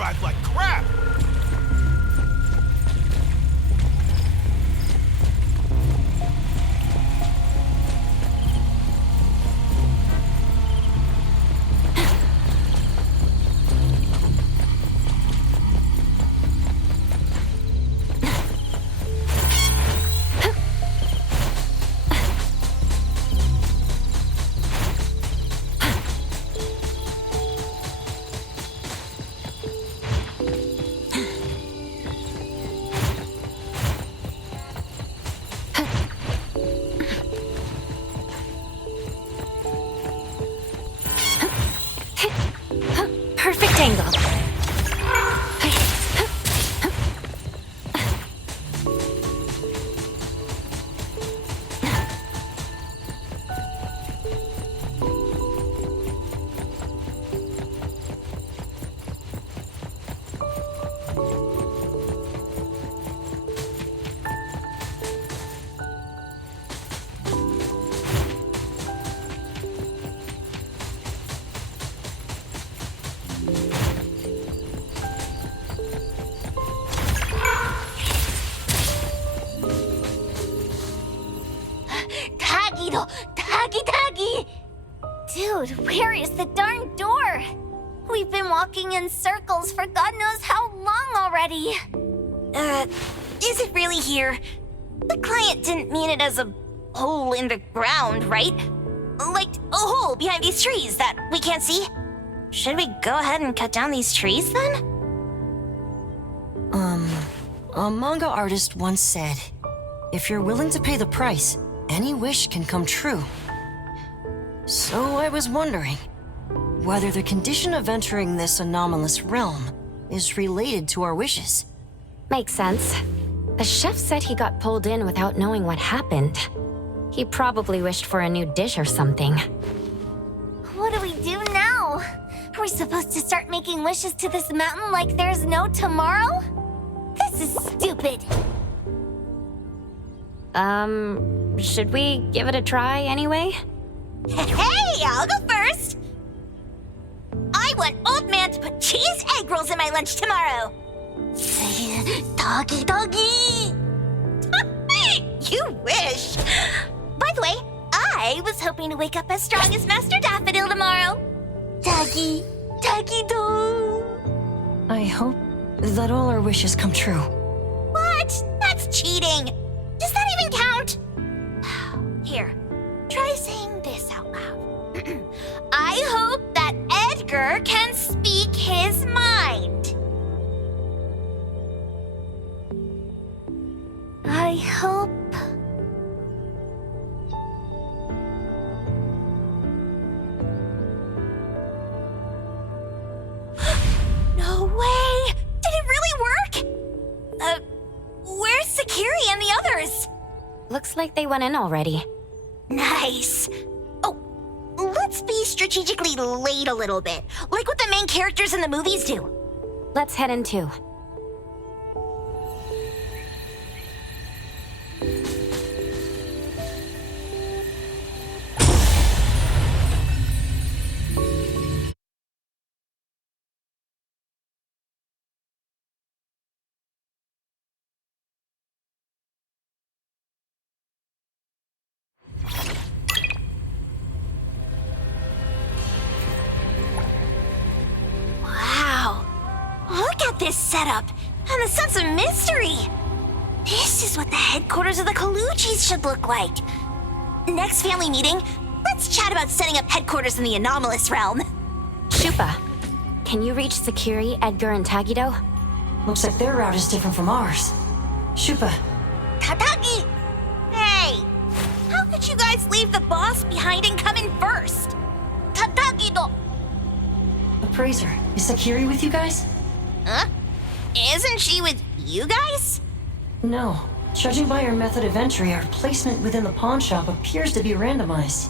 drive like crap! Perfect angle. Tagi! Dude, where is the darn door? We've been walking in circles for God knows how long already. Is it really here? The client didn't mean it as a hole in the ground, right? Like a hole behind these trees that we can't see? Should we go ahead and cut down these trees then? A manga artist once said, if you're willing to pay the price, any wish can come true. So I was wondering whether the condition of entering this anomalous realm is related to our wishes. Makes sense. The chef said he got pulled in without knowing what happened. He probably wished for a new dish or something. What do we do now? Are we supposed to start making wishes to this mountain like there's no tomorrow? This is stupid. Should we give it a try anyway? Hey, I'll go first. I want Old Man to put cheese egg rolls in my lunch tomorrow. Doggy. You wish. By the way, I was hoping to wake up as strong as Master Daffodil tomorrow. Doggy do. I hope that all our wishes come true. What? That's cheating. Does that even count? Here, try saying this out loud. I hope that Edgar can speak his mind. I hope... No way! Did it really work? Where's Sakiri and the others? Looks like they went in already. Nice. Oh, let's be strategically late a little bit, like what the main characters in the movies do. Let's head in too. This setup and the sense of mystery. This is what the headquarters of the Kaluchis should look like. Next family meeting, let's chat about setting up headquarters in the anomalous realm. Shupa, can you reach Sakiri, Edgar, and Tagido? Looks like their route is different from ours. Shupa. Tatagi! Hey! How could you guys leave the boss behind and come in first? Tatagido! Appraiser, is Sakiri with you guys? Huh? Isn't she with you guys? No. Judging by her method of entry, our placement within the pawn shop appears to be randomized.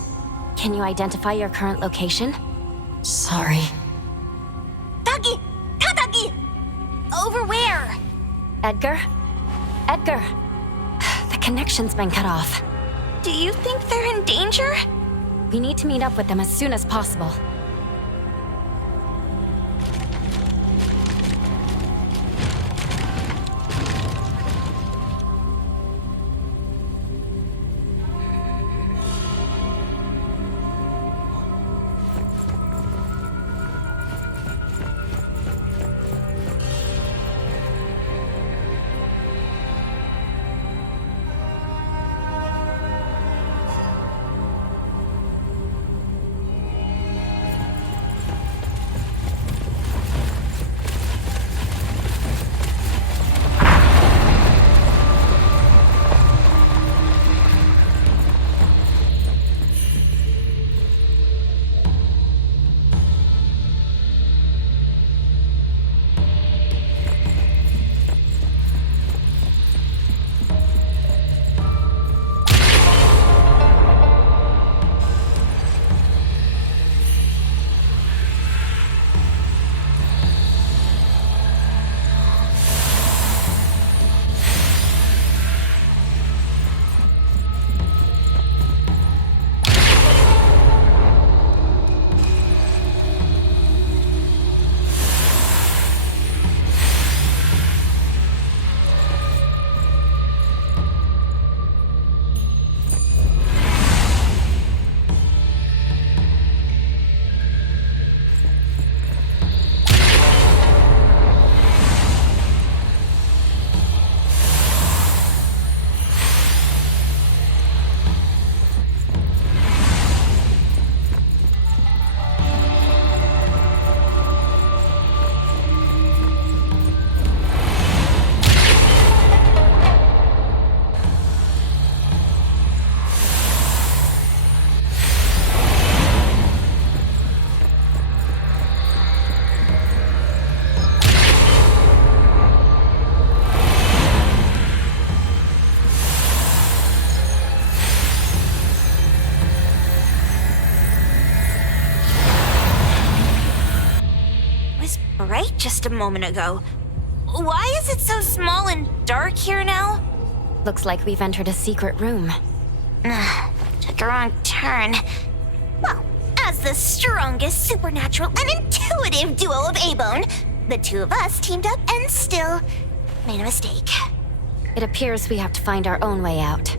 Can you identify your current location? Sorry. Tatagi! Over where? Edgar? Edgar! The connection's been cut off. Do you think they're in danger? We need to meet up with them as soon as possible. just a moment ago. Why is it so small and dark here now? Looks like we've entered a secret room. Took a wrong turn. Well, as the strongest supernatural and intuitive duo of A-Bone, the two of us teamed up and still made a mistake. It appears we have to find our own way out.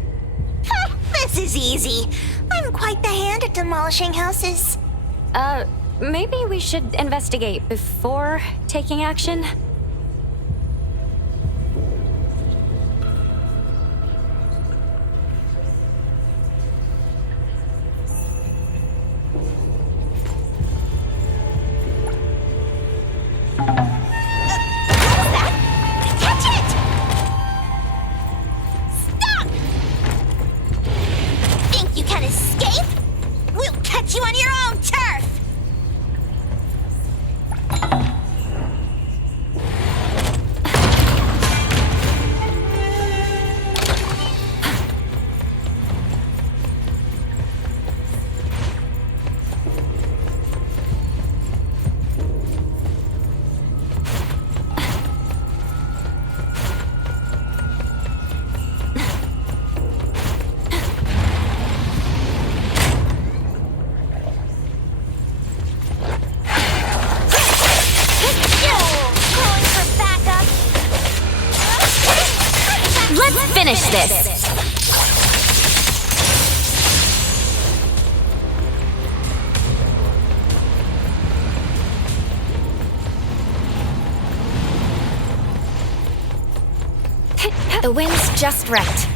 This is easy. I'm quite the hand at demolishing houses. Maybe we should investigate before taking action? Finish this! The wind's just right.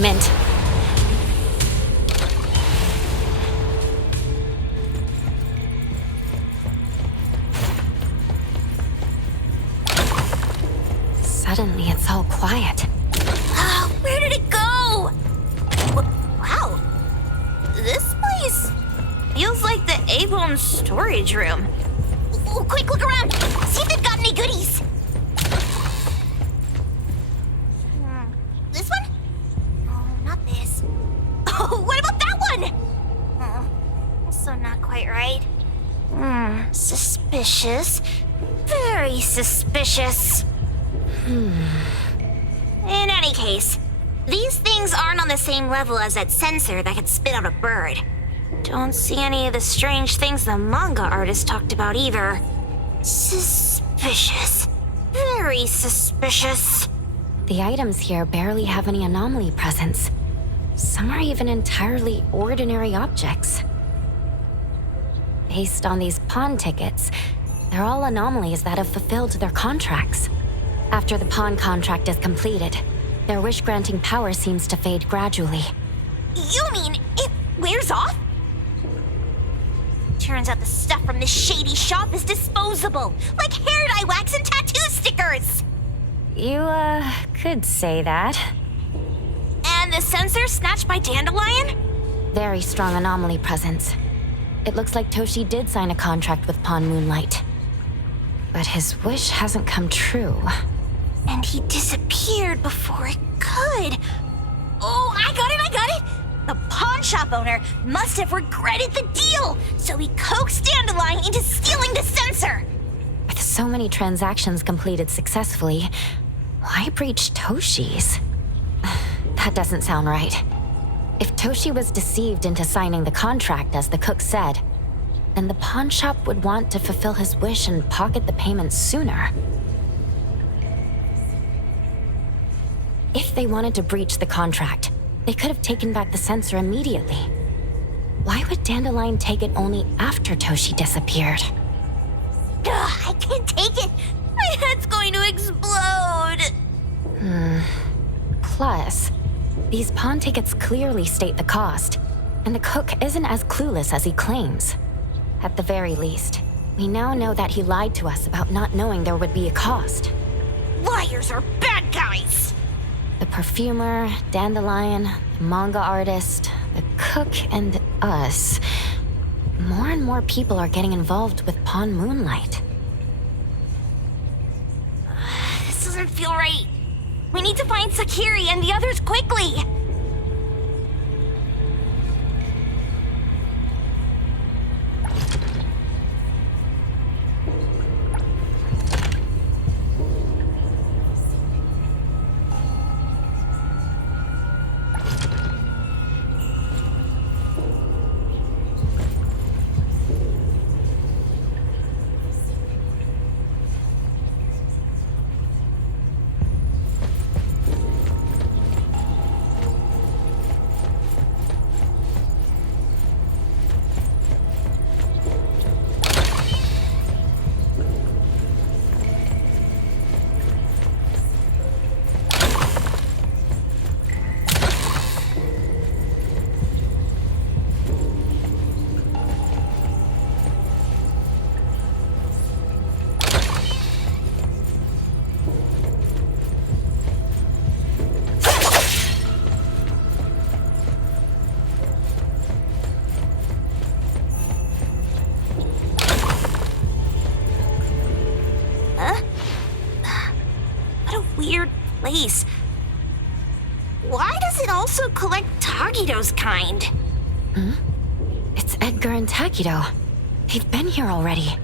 Mint. Suddenly, it's all quiet. Where did it go? Wow. This place feels like the A-Bone storage room. Quick, look around. See if they've got any goodies. This one? Oh, not this. Oh, what about that one? Oh, also not quite right. Suspicious. Very suspicious. In any case, these things aren't on the same level as that sensor that could spit out a bird. Don't see any of the strange things the manga artist talked about either. Suspicious. Very suspicious. The items here barely have any anomaly presence. Some are even entirely ordinary objects. Based on these pawn tickets, they're all anomalies that have fulfilled their contracts. After the pawn contract is completed, Their wish-granting power seems to fade gradually. You mean it wears off? Turns out the stuff from this shady shop is disposable, like hair dye wax and tattoo stickers! You, could say that. And the sensor snatched by Dandelion? Very strong anomaly presence. It looks like Toshi did sign a contract with Pawn Moonlight. But his wish hasn't come true. And he disappeared before it could. Oh, I got it! The pawn shop owner must have regretted the deal, so he coaxed Dandelion into stealing the sensor. With so many transactions completed successfully, why breach Toshi's? That doesn't sound right. If Toshi was deceived into signing the contract as the cook said, then the pawn shop would want to fulfill his wish and pocket the payment sooner. If they wanted to breach the contract, they could have taken back the sensor immediately. Why would Dandelion take it only after Toshi disappeared? Ugh, I can't take it! My head's going to explode! Plus, these pawn tickets clearly state the cost, and the cook isn't as clueless as he claims. At the very least, we now know that he lied to us about not knowing there would be a cost. Liars are bad guys! The perfumer, Dandelion, the manga artist, the cook, and us. More and more people are getting involved with Pawn Moonlight. This doesn't feel right. We need to find Sakiri and the others quickly! Place. Why does it also collect Tagido's kind? It's Edgar and Takido. They've been here already.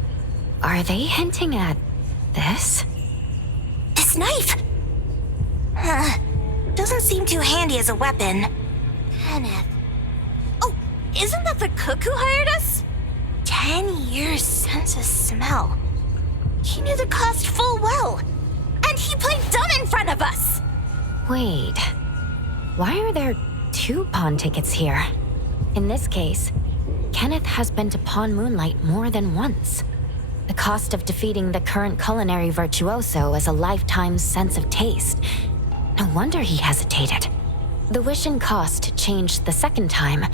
Are they hinting at this? This knife! Doesn't seem too handy as a weapon. Kenneth. Oh, isn't that the cook who hired us? 10 years sense of smell. He knew the cost full well. And he played dumb in front of us! Wait. Why are there 2 pawn tickets here? In this case, Kenneth has been to Pawn Moonlight more than once. The cost of defeating the current culinary virtuoso is a lifetime's sense of taste. No wonder he hesitated. The wish and cost changed the second time,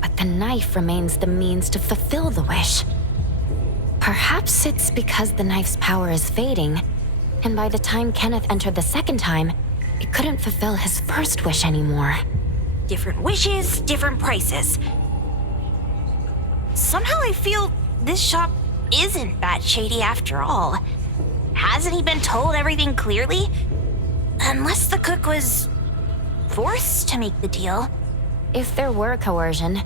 but the knife remains the means to fulfill the wish. Perhaps it's because the knife's power is fading, and by the time Kenneth entered the second time, it couldn't fulfill his first wish anymore. Different wishes, different prices. Somehow I feel this shop isn't that shady after all. Hasn't he been told everything clearly? Unless the cook was forced to make the deal. If there were coercion,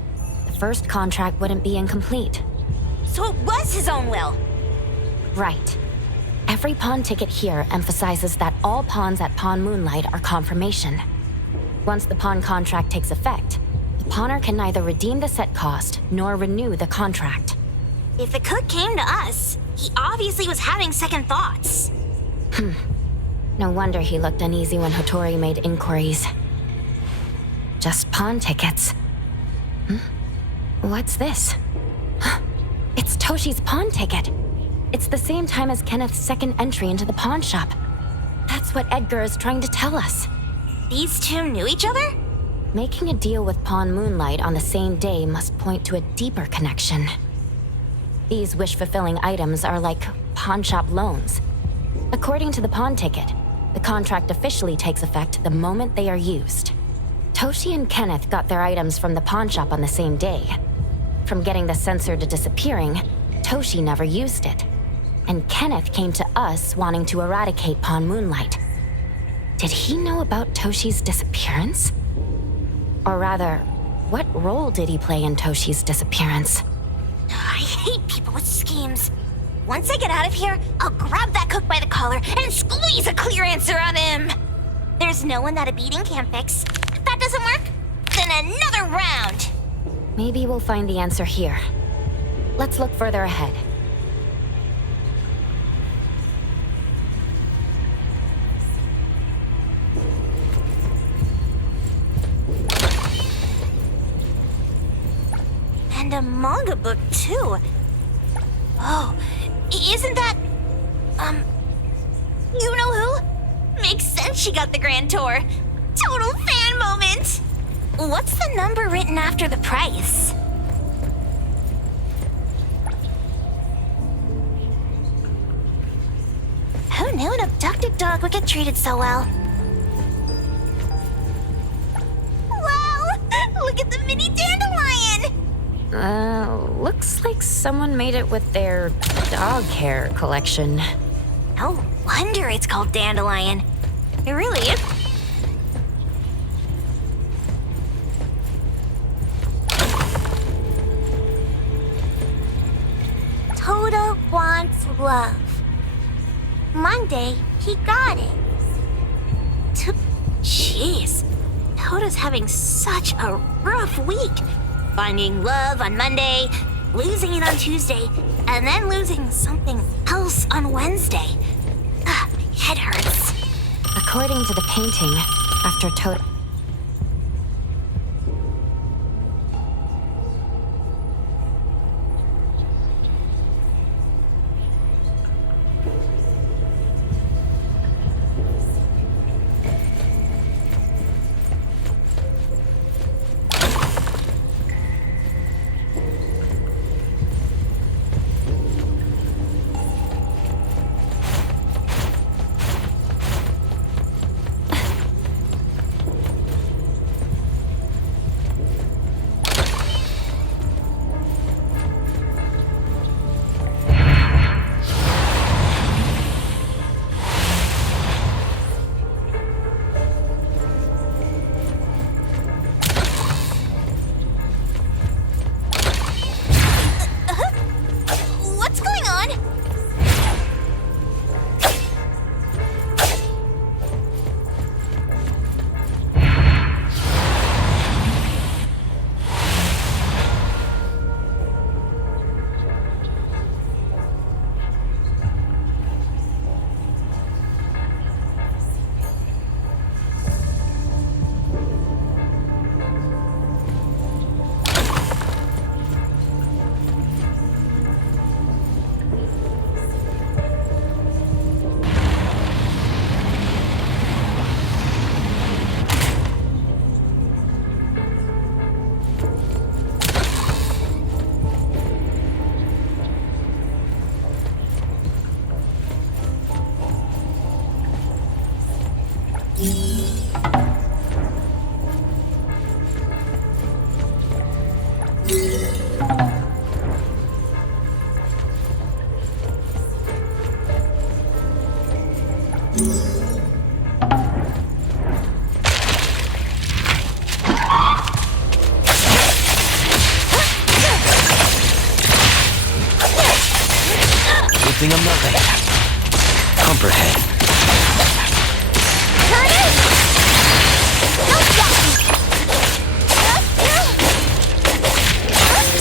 the first contract wouldn't be incomplete. So it was his own will! Right. Every pawn ticket here emphasizes that all pawns at Pawn Moonlight are confirmation. Once the pawn contract takes effect, the pawner can neither redeem the set cost nor renew the contract. If the cook came to us, he obviously was having second thoughts. No wonder he looked uneasy when Hotori made inquiries. Just pawn tickets. What's this? It's Toshi's pawn ticket. It's the same time as Kenneth's second entry into the pawn shop. That's what Edgar is trying to tell us. These two knew each other? Making a deal with Pawn Moonlight on the same day must point to a deeper connection. These wish-fulfilling items are like pawn shop loans. According to the pawn ticket, the contract officially takes effect the moment they are used. Toshi and Kenneth got their items from the pawn shop on the same day. From getting the sensor to disappearing, Toshi never used it. And Kenneth came to us wanting to eradicate Pawn Moonlight. Did he know about Toshi's disappearance? Or rather, what role did he play in Toshi's disappearance? I hate people with schemes. Once I get out of here, I'll grab that cook by the collar and squeeze a clear answer on him. There's no one that a beating can't fix. If that doesn't work, then another round. Maybe we'll find the answer here. Let's look further ahead. And a manga book, too. Oh, isn't that... you know who? Makes sense she got the grand tour. Total fan moment! What's the number written after the price? Who knew an abducted dog would get treated so well? Wow! Look at the mini dandelion! Looks like someone made it with their dog hair collection. No wonder it's called dandelion. It really is. Toto wants love. Monday, he got it. Jeez, Toto's having such a rough week. Finding love on Monday, losing it on Tuesday, and then losing something else on Wednesday. Ugh, my head hurts. According to the painting, after Toto... Thing I'm nothing. Cumberhead.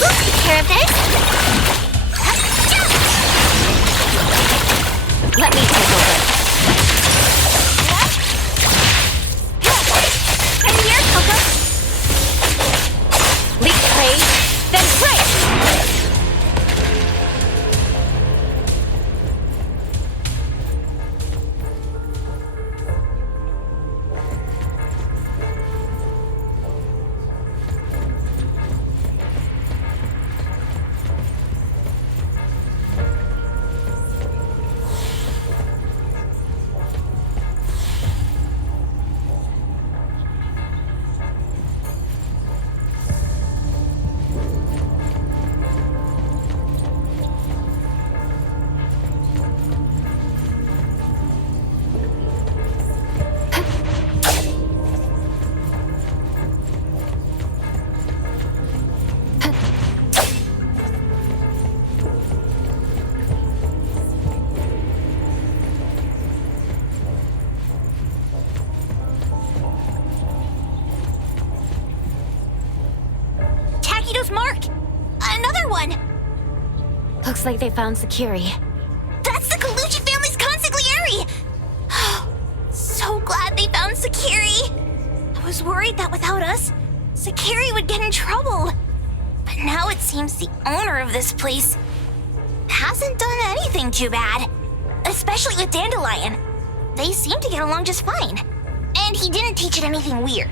Take care of this. Let me take over. Come here, Coco. Leap praise, then praise! Rose Mark! Another one! Looks like they found Sakiri. That's the Colucci family's consigliere! So glad they found Sakiri! I was worried that without us, Sakiri would get in trouble. But now it seems the owner of this place hasn't done anything too bad. Especially with Dandelion. They seem to get along just fine. And he didn't teach it anything weird.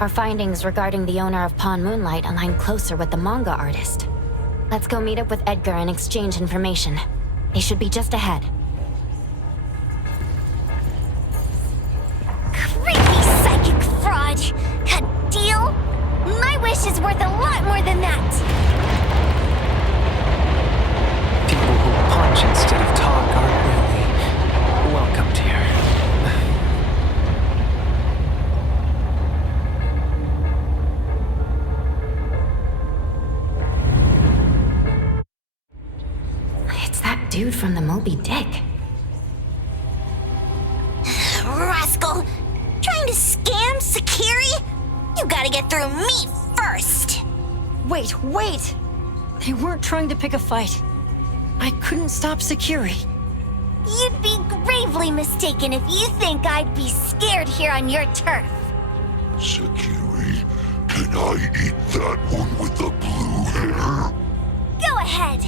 Our findings regarding the owner of Pawn Moonlight align closer with the manga artist. Let's go meet up with Edgar and exchange information. They should be just ahead. Creepy psychic fraud! A deal? My wish is worth a lot more than that! People who punch instead of talk aren't really welcomed here. It's that dude from the Moby Dick. Rascal! Trying to scam Sakiri? You gotta get through me first! Wait! They weren't trying to pick a fight. I couldn't stop Sakiri. You'd be gravely mistaken if you think I'd be scared here on your turf. Sakiri, can I eat that one with the blue hair? Go ahead.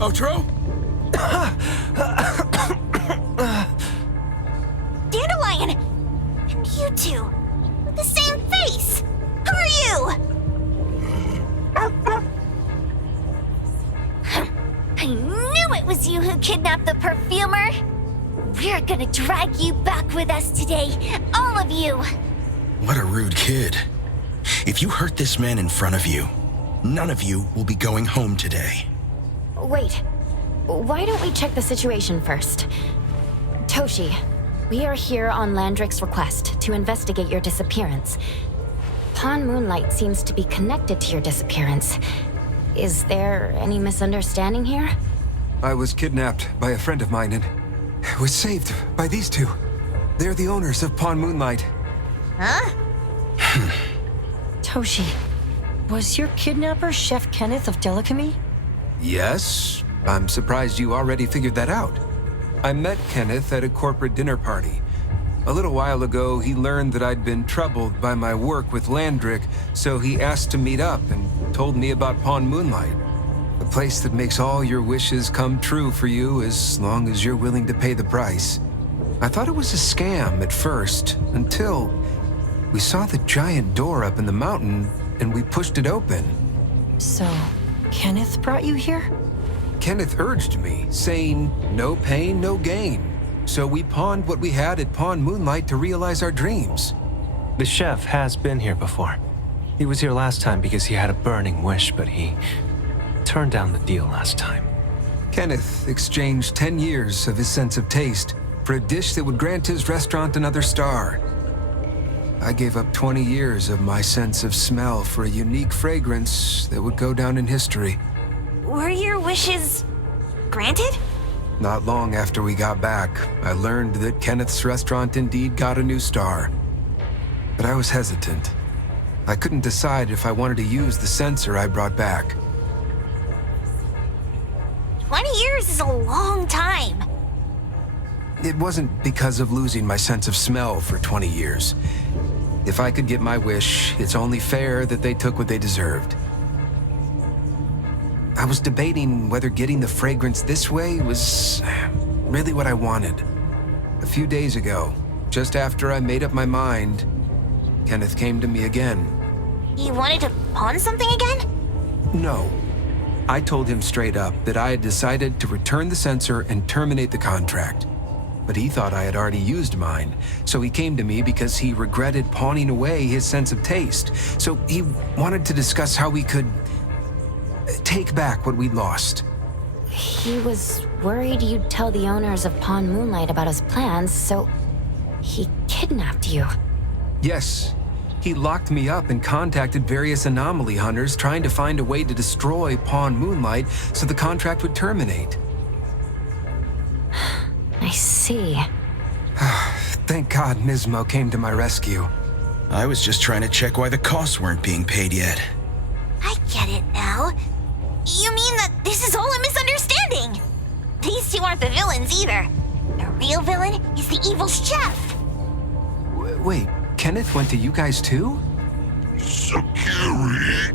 Otro? Dandelion! And you two, with the same face! Who are you? I knew it was you who kidnapped the perfumer! We're gonna drag you back with us today, all of you! What a rude kid. If you hurt this man in front of you, none of you will be going home today. Wait. Why don't we check the situation first? Toshi, we are here on Landrick's request to investigate your disappearance. Pawn Moonlight seems to be connected to your disappearance. Is there any misunderstanding here? I was kidnapped by a friend of mine and was saved by these two. They're the owners of Pawn Moonlight. Huh? Toshi, was your kidnapper Chef Kenneth of Delicamy? Yes? I'm surprised you already figured that out. I met Kenneth at a corporate dinner party. A little while ago, he learned that I'd been troubled by my work with Landrick, so he asked to meet up and told me about Pawn Moonlight. A place that makes all your wishes come true for you as long as you're willing to pay the price. I thought it was a scam at first, until we saw the giant door up in the mountain and we pushed it open. So, Kenneth brought you here? Kenneth urged me, saying, no pain, no gain. So we pawned what we had at Pawn Moonlight to realize our dreams. The chef has been here before. He was here last time because he had a burning wish, but he turned down the deal last time. Kenneth exchanged 10 years of his sense of taste for a dish that would grant his restaurant another star. I gave up 20 years of my sense of smell for a unique fragrance that would go down in history. Were your wishes granted? Not long after we got back, I learned that Kenneth's restaurant indeed got a new star. But I was hesitant. I couldn't decide if I wanted to use the sensor I brought back. 20 years is a long time. It wasn't because of losing my sense of smell for 20 years. If I could get my wish, it's only fair that they took what they deserved. I was debating whether getting the fragrance this way was really what I wanted. A few days ago, just after I made up my mind, Kenneth came to me again. He wanted to pawn something again? No. I told him straight up that I had decided to return the sensor and terminate the contract. But he thought I had already used mine, so he came to me because he regretted pawning away his sense of taste. So he wanted to discuss how we could take back what we'd lost. He was worried you'd tell the owners of Pawn Moonlight about his plans, so he kidnapped you. Yes. He locked me up and contacted various anomaly hunters trying to find a way to destroy Pawn Moonlight so the contract would terminate. I see. Thank God Nismo came to my rescue. I was just trying to check why the costs weren't being paid yet. I get it now. You mean that this is all a misunderstanding? These two aren't the villains either. The real villain is the evil chef. Wait, Kenneth went to you guys too? Sakiri,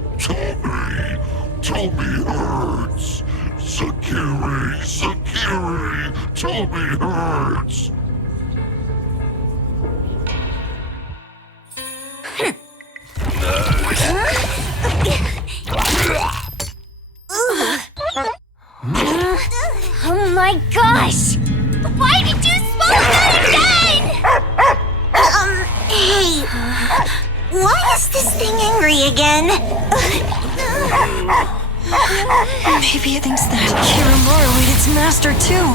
Toby hurts. Sakiri, Toby hurts. Oh my gosh! Why did you smoke that again? Hey, why is this thing angry again? Maybe it thinks that Kiramaru ate its master too.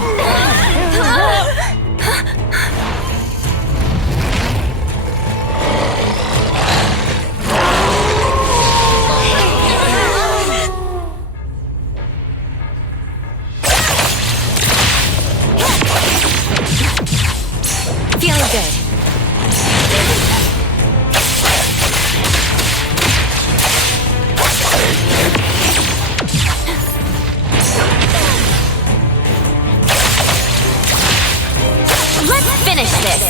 Feeling good. Let's finish this.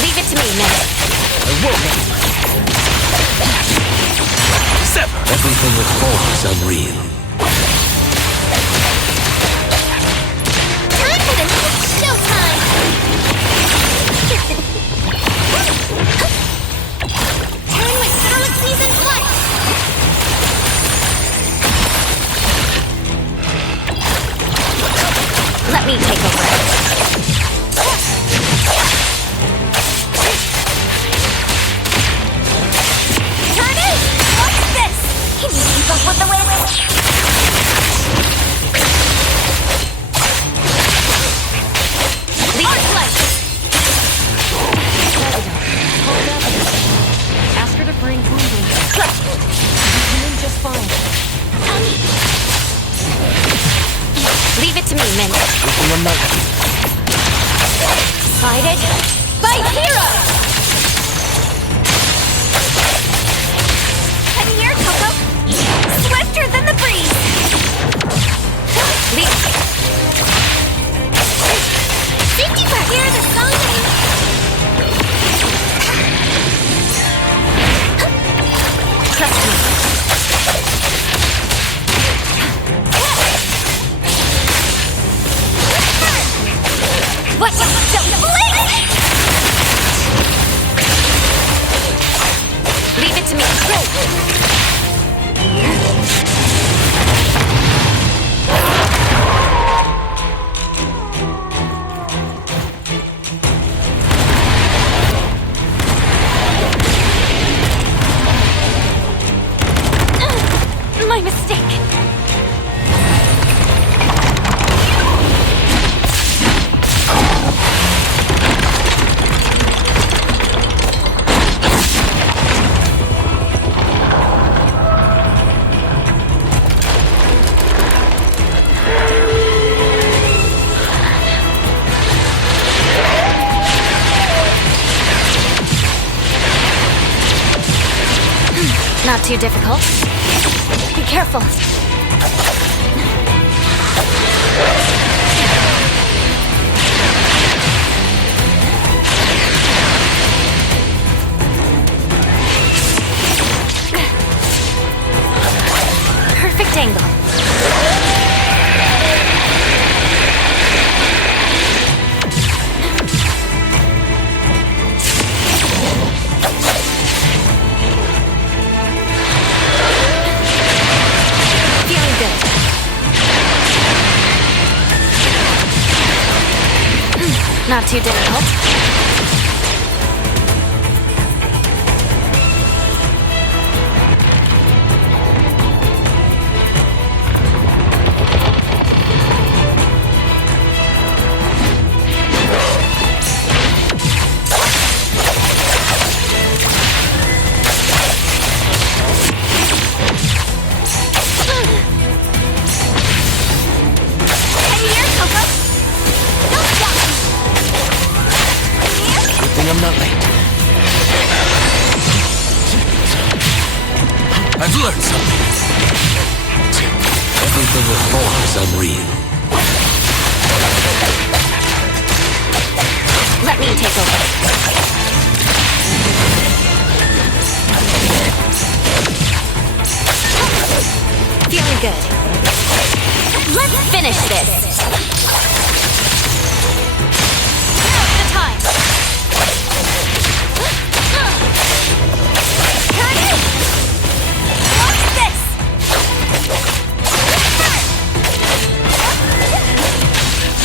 Leave it to me, man. Everything with form is unreal. Time for the next showtime! Turn with galaxies in flight! Let me take over. Can you keep up with the wind? Ask her to bring food in. I'm in just fine. Leave it to me, Min. Excited? Fight hero! Come here, Coco. Swifter than the breeze. Safety back. Hear the song. Trust me. What? Don't blink! Leave it to me. My mistake. Not too difficult. Be careful. Not too difficult. I'm not late. I've learned something. Everything before is unreal. Let me take over. Feeling good. Let's finish this. Now's the time.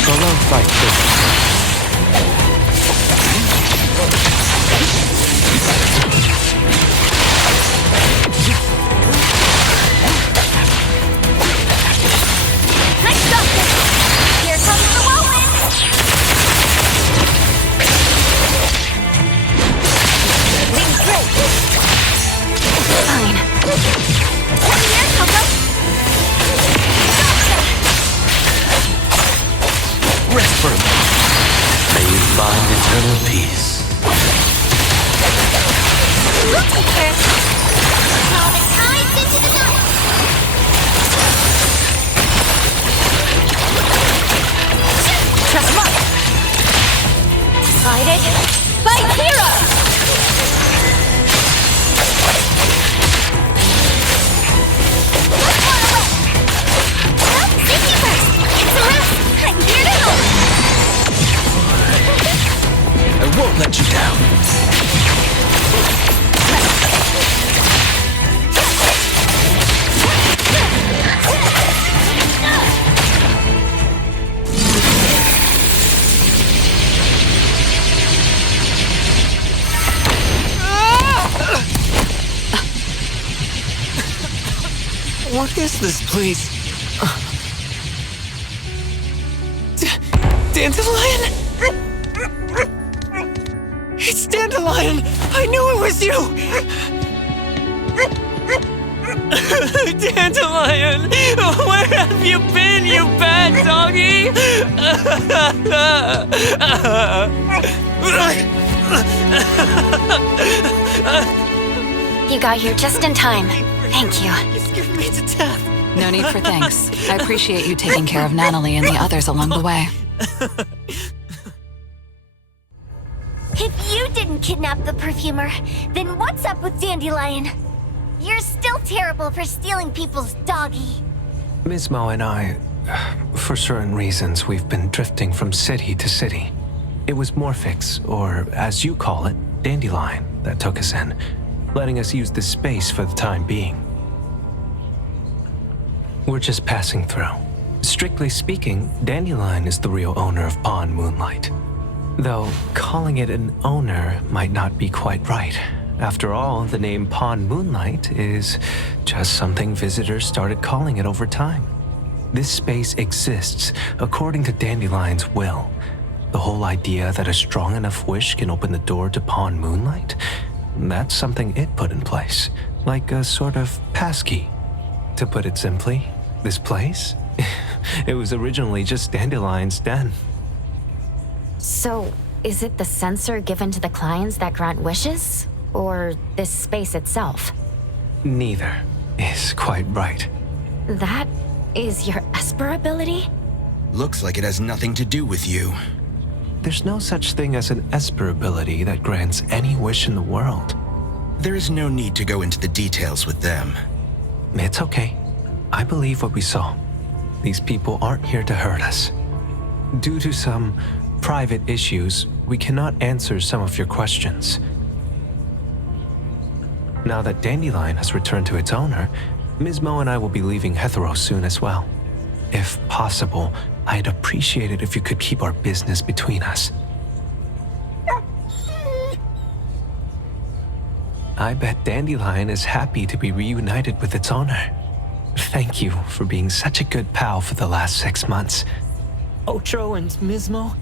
Go long fight, please. Nice stuff! Here comes the whirlwind! Lean great! Fine. Come here, Coco! Gotcha! Rest for a moment. May you find eternal peace. We'll take care of it. All the tides into the night! Trust him up. Guided by Hero! Let's run away! Well, safety first! It's a rest! I'm here to help! I won't let you down. What is this place? Dandelion? It's Dandelion! I knew it was you! Dandelion! Where have you been, you bad doggy? You got here just in time. Thank you. You scared me to death. No need for thanks. I appreciate you taking care of Natalie and the others along the way. If you didn't kidnap the perfumer, then what's up with Dandelion? You're still terrible for stealing people's doggy. Ms. Mo and I, for certain reasons, we've been drifting from city to city. It was Morphix, or as you call it, Dandelion, that took us in, letting us use this space for the time being. We're just passing through. Strictly speaking, Dandelion is the real owner of Pawn Moonlight. Though calling it an owner might not be quite right. After all, the name Pawn Moonlight is just something visitors started calling it over time. This space exists according to Dandelion's will. The whole idea that a strong enough wish can open the door to Pawn Moonlight, that's something it put in place, like a sort of passkey. To put it simply, this place, it was originally just Dandelion's den. So, is it the sensor given to the clients that grant wishes? Or this space itself? Neither is quite right. That is your Esper ability? Looks like it has nothing to do with you. There's no such thing as an Esper ability that grants any wish in the world. There is no need to go into the details with them. It's okay. I believe what we saw. These people aren't here to hurt us. Due to some private issues, we cannot answer some of your questions. Now that Dandelion has returned to its owner, Ms. Mo and I will be leaving Hetheros soon as well. If possible, I'd appreciate it if you could keep our business between us. I bet Dandelion is happy to be reunited with its owner. Thank you for being such a good pal for the last 6 months. Otro and Mismo,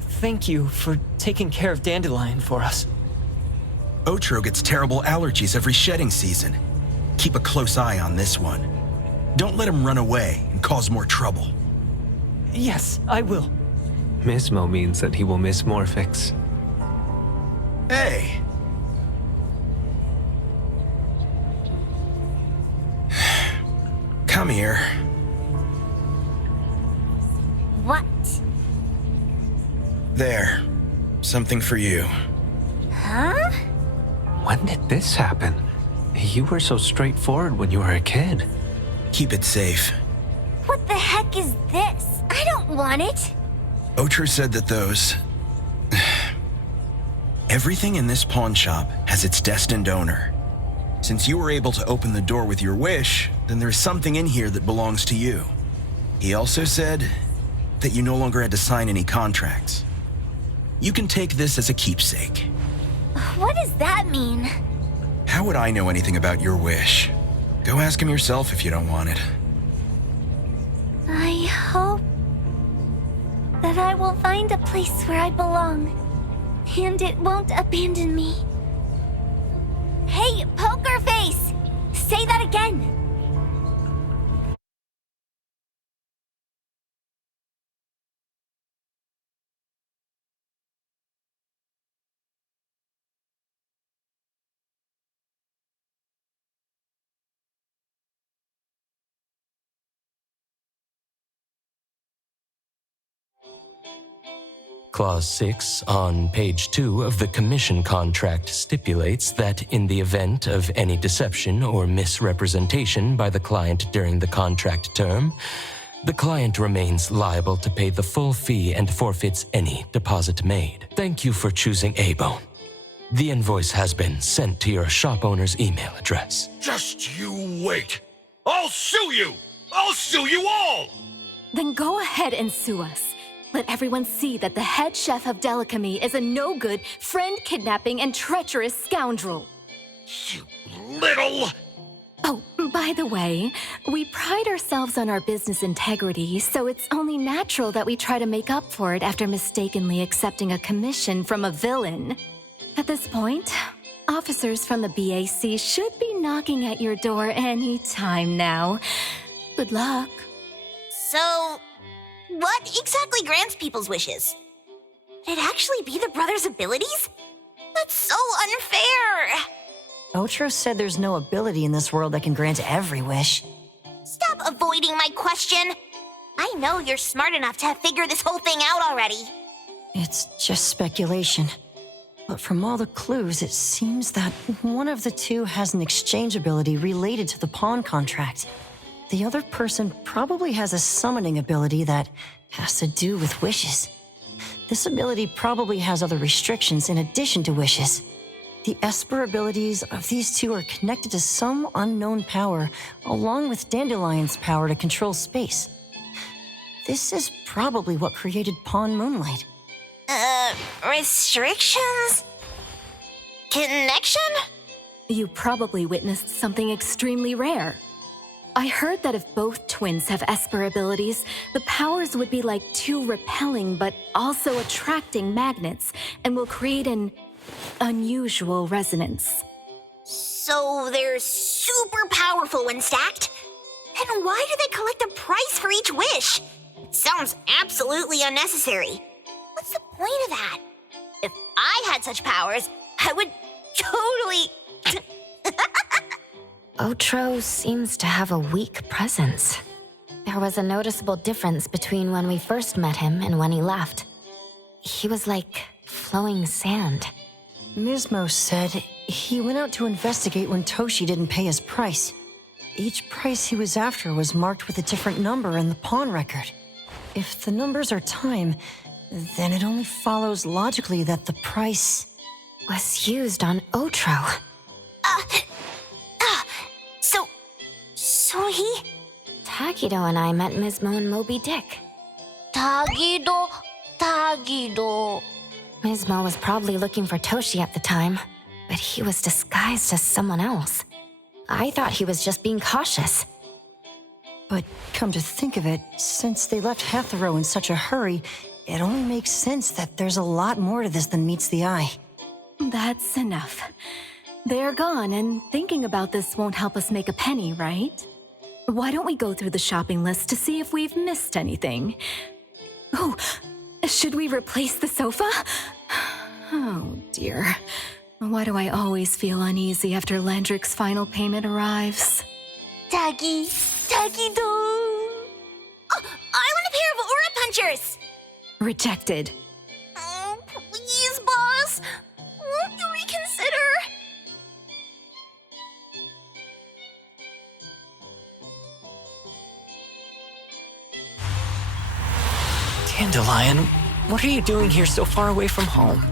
thank you for taking care of Dandelion for us. Otro gets terrible allergies every shedding season. Keep a close eye on this one. Don't let him run away and cause more trouble. Yes, I will. Mismo means that he will miss Morphix. Hey! Come here. What? There. Something for you. Huh? When did this happen? You were so straightforward when you were a kid. Keep it safe. What the heck is this? I don't want it. Otro said that those... Everything in this pawn shop has its destined owner. Since you were able to open the door with your wish, then there's something in here that belongs to you. He also said that you no longer had to sign any contracts. You can take this as a keepsake. What does that mean? How would I know anything about your wish? Go ask him yourself if you don't want it. I hope that I will find a place where I belong, and it won't abandon me. Hey, Poker Face! Say that again! Clause 6 on page 2 of the commission contract stipulates that in the event of any deception or misrepresentation by the client during the contract term, the client remains liable to pay the full fee and forfeits any deposit made. Thank you for choosing A-Bone. The invoice has been sent to your shop owner's email address. Just you wait. I'll sue you! I'll sue you all! Then go ahead and sue us. Let everyone see that the head chef of Delicamy is a no-good, friend-kidnapping, and treacherous scoundrel. You little... Oh, by the way, we pride ourselves on our business integrity, so it's only natural that we try to make up for it after mistakenly accepting a commission from a villain. At this point, officers from the BAC should be knocking at your door any time now. Good luck. So, what exactly grants people's wishes? Would it actually be the brothers' abilities? That's so unfair! Otro said there's no ability in this world that can grant every wish. Stop avoiding my question! I know you're smart enough to have figured this whole thing out already. It's just speculation. But from all the clues, it seems that one of the two has an exchange ability related to the pawn contract. The other person probably has a summoning ability that has to do with wishes. This ability probably has other restrictions in addition to wishes. The Esper abilities of these two are connected to some unknown power, along with Dandelion's power to control space. This is probably what created Pawn Moonlight. Restrictions? Connection? You probably witnessed something extremely rare. I heard that if both twins have Esper abilities, the powers would be like two repelling but also attracting magnets and will create an unusual resonance. So they're super powerful when stacked? Then why do they collect a price for each wish? It sounds absolutely unnecessary. What's the point of that? If I had such powers, I would totally... Otro seems to have a weak presence. There was a noticeable difference between when we first met him and when he left. He was like flowing sand. Mismo said he went out to investigate when Toshi didn't pay his price. Each price he was after was marked with a different number in the pawn record. If the numbers are time, then it only follows logically that the price was used on Otro. So he... Tagido and I met Mismo and Moby Dick. Tagido... Mismo was probably looking for Toshi at the time, but but he was disguised as someone else. I thought he was just being cautious. But come to think of it, since they left Hatharo in such a hurry, it only makes sense that there's a lot more to this than meets the eye. That's enough. They're gone, and thinking about this won't help us make a penny, right? Why don't we go through the shopping list to see if we've missed anything? Oh, should we replace the sofa? Oh, dear. Why do I always feel uneasy after Landrick's final payment arrives? Taggy, Taggy-do! Oh, I want a pair of aura punchers! Rejected. Oh, please, boss! Won't you reconsider? Dandelion, what are you doing here so far away from home?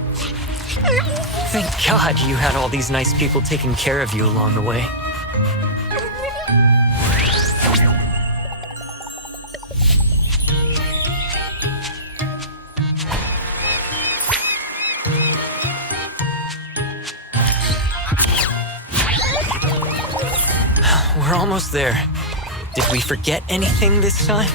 Thank God you had all these nice people taking care of you along the way. We're almost there. Did we forget anything this time?